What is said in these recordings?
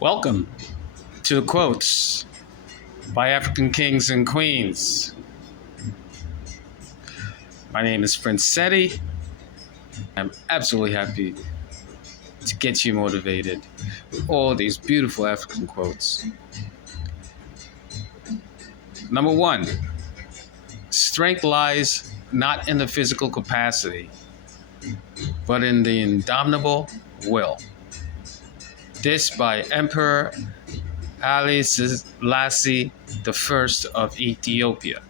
Welcome to Quotes by African Kings and Queens. My name is Prince Seti. I'm absolutely happy to get you motivated with all these beautiful African quotes. Number one, strength lies not in the physical capacity, but in the indomitable will. This by Emperor Haile Selassie I of Ethiopia.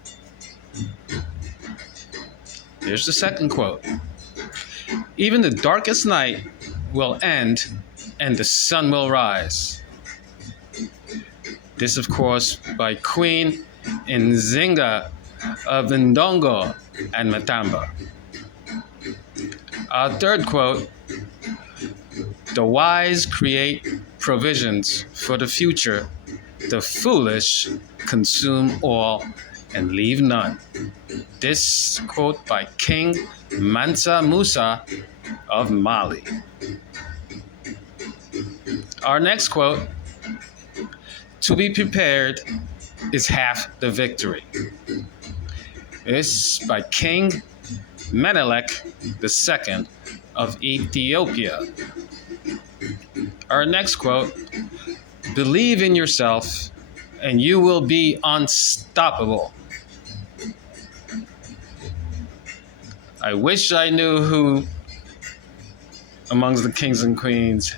Here's the second quote. Even the darkest night will end and the sun will rise. This, of course, by Queen Nzinga of Ndongo and Matamba. Our third quote. The wise create provisions for the future. The foolish consume all and leave none. This quote by King Mansa Musa of Mali. Our next quote, to be prepared is half the victory. This by King Menelik II of Ethiopia. Our next quote, believe in yourself and you will be unstoppable. I wish I knew who amongst the kings and queens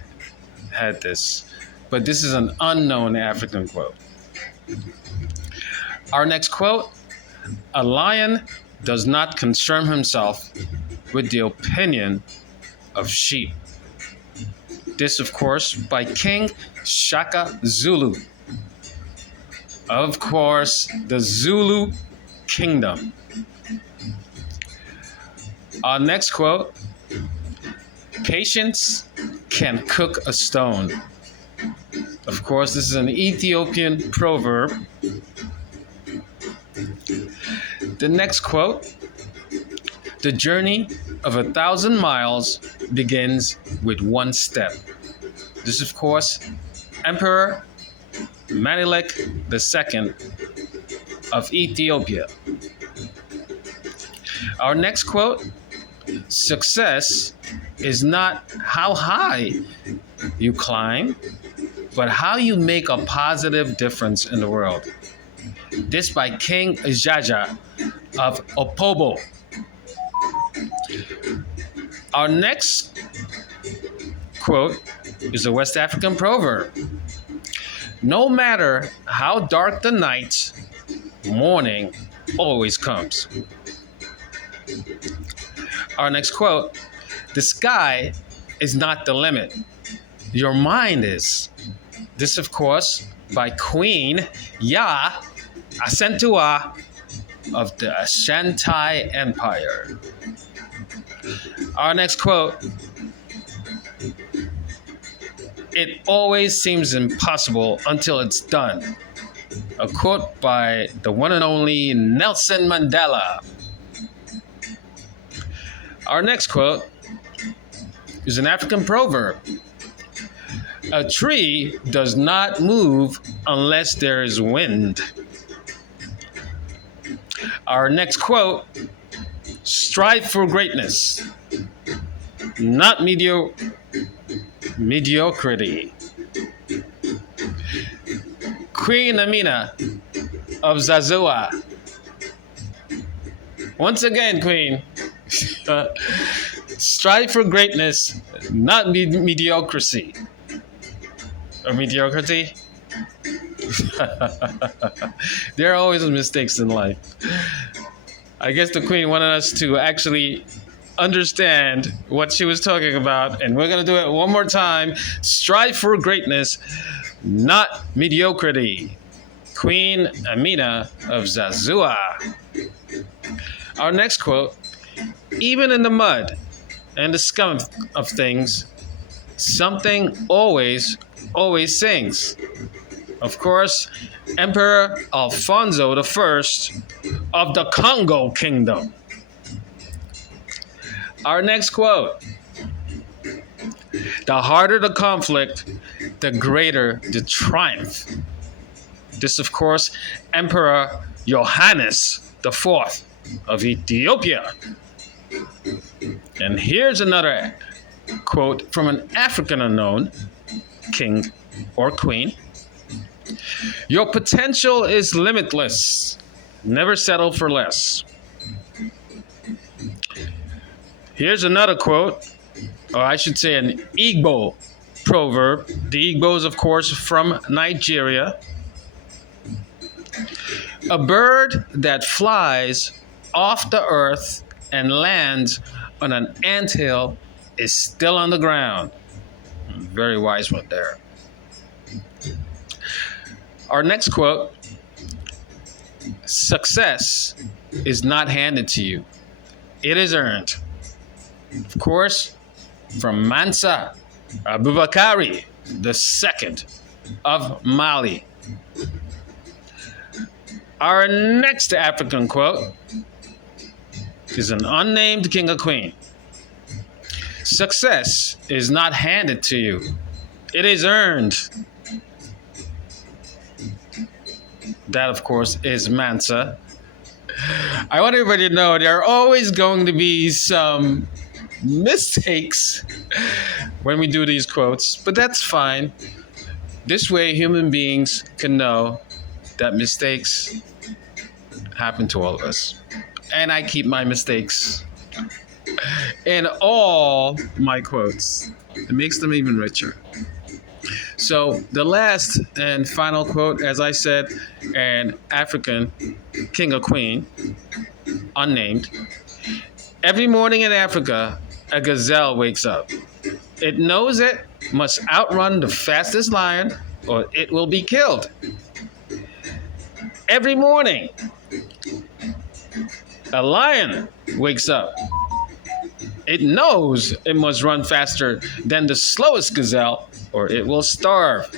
had this, but this is an unknown African quote. Our next quote, a lion does not concern himself with the opinion of sheep. This, of course, by King Shaka Zulu. Of course, the Zulu Kingdom. Our next quote, patience can cook a stone. Of course, this is an Ethiopian proverb. The next quote, the journey of 1,000 miles begins with one step. This, of course, Emperor Menelik II of Ethiopia. Our next quote, success is not how high you climb, but how you make a positive difference in the world. This by King Jaja of Opobo. Our next quote is a West African proverb. No matter how dark the night, morning always comes. Our next quote, the sky is not the limit. Your mind is. This, of course, by Queen Ya Asentua of the Ashanti Empire. Our next quote, it always seems impossible until it's done. A quote by the one and only Nelson Mandela. Our next quote is an African proverb. A tree does not move unless there is wind. Our next quote, strive for greatness, not mediocrity. Queen Amina of Zazua. Once again, Queen, strive for greatness, not mediocrity. Or mediocrity? There are always mistakes in life. I guess the Queen wanted us to actually understand what she was talking about, and we're going to do it one more time. Strive for greatness, not mediocrity. Queen Amina of Zazua. Our next quote, even in the mud and the scum of things, something always sings. Of course, Emperor Alfonso I of the Congo Kingdom. Our next quote, the harder the conflict, the greater the triumph. This, of course, Emperor Johannes IV of Ethiopia. And here's another quote from an African unknown king or queen. Your potential is limitless. Never settle for less. Here's another quote, or I should say an Igbo proverb. The Igbos, of course, from Nigeria. A bird that flies off the earth and lands on an anthill is still on the ground. Very wise one there. Our next quote, success is not handed to you. It is earned. Of course, from Mansa Abubakari II of Mali. Our next African quote is an unnamed king or queen. Success is not handed to you. It is earned. That, of course, is Mansa. I want everybody to know there are always going to be some mistakes when we do these quotes, but that's fine. This way, human beings can know that mistakes happen to all of us. And I keep my mistakes in all my quotes. It makes them even richer. So the last and final quote, as I said, an African king or queen, unnamed. Every morning in Africa, a gazelle wakes up. It knows it must outrun the fastest lion or it will be killed. Every morning, a lion wakes up. It knows it must run faster than the slowest gazelle or it will starve.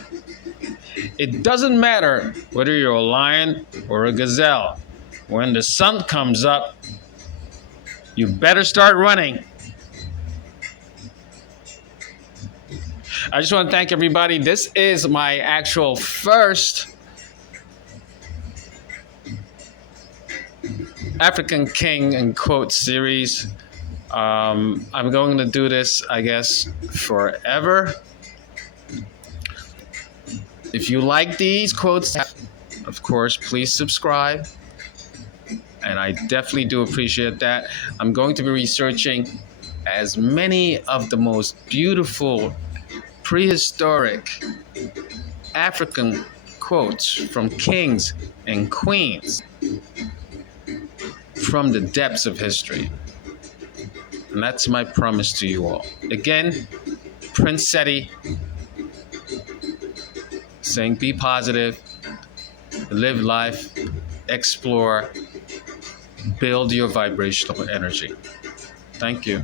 It doesn't matter whether you're a lion or a gazelle. When the sun comes up, you better start running. I just want to thank everybody. This is my actual first African King and Quote series. I'm going to do this, I guess, forever. If you like these quotes, of course, please subscribe. And I definitely do appreciate that. I'm going to be researching as many of the most beautiful prehistoric African quotes from kings and queens from the depths of history. And that's my promise to you all. Again, Prince Seti saying be positive, live life, explore, build your vibrational energy. Thank you.